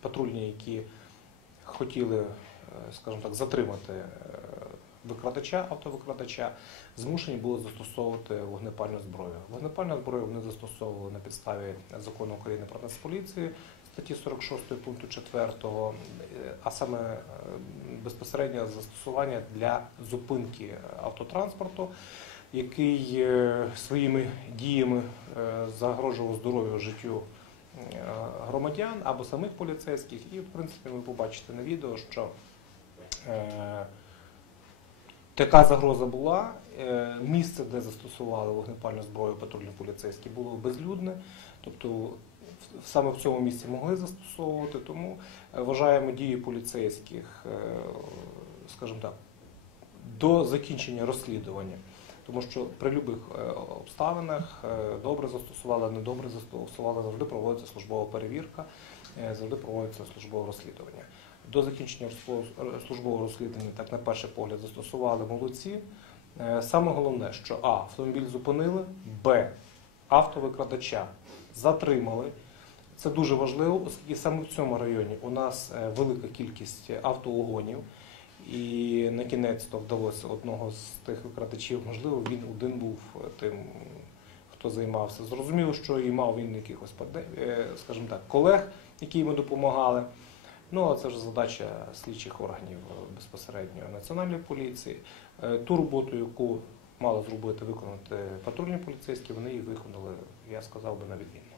патрульні, які хотіли, е, скажімо так, затримати е, викрадача, автовикрадача, змушені були застосовувати вогнепальну зброю. Вогнепальну зброю вони застосовували на підставі закону України про нацполіцію, статті 46 пункту 4, е, а саме безпосередньо застосування для зупинки автотранспорту, який своїми діями загрожував здоров'ю життю громадян або самих поліцейських. І, в принципі, ви побачите на відео, що е, така загроза була. Е, Місце, де застосували вогнепальну зброю патрульні поліцейські, було безлюдне. Тобто саме в цьому місці могли застосовувати, тому е, вважаємо дії поліцейських, е, скажімо так, до закінчення розслідування. Тому що при будь-яких обставинах е, добре застосували, недобре застосували, завжди проводиться службова перевірка, е, завжди проводиться службове розслідування. До закінчення службового розслідування, так на перший погляд, застосували молодці. Е, Саме головне, що А. Автомобіль зупинили, Б. Автовикрадача затримали. Це дуже важливо, оскільки саме в цьому районі у нас е, велика кількість автоугонів. І на кінець то вдалося одного з тих викрадачів, можливо, він один був е, тим, хто займався. Зрозуміло, що і мав він якихось, е, скажімо так, колег, які йому допомагали. Ну, а це вже задача слідчих органів е, безпосередньо національної поліції. Ту роботу, яку мали зробити, виконати патрульні поліцейські, вони її виконали, я сказав би, на відмінно.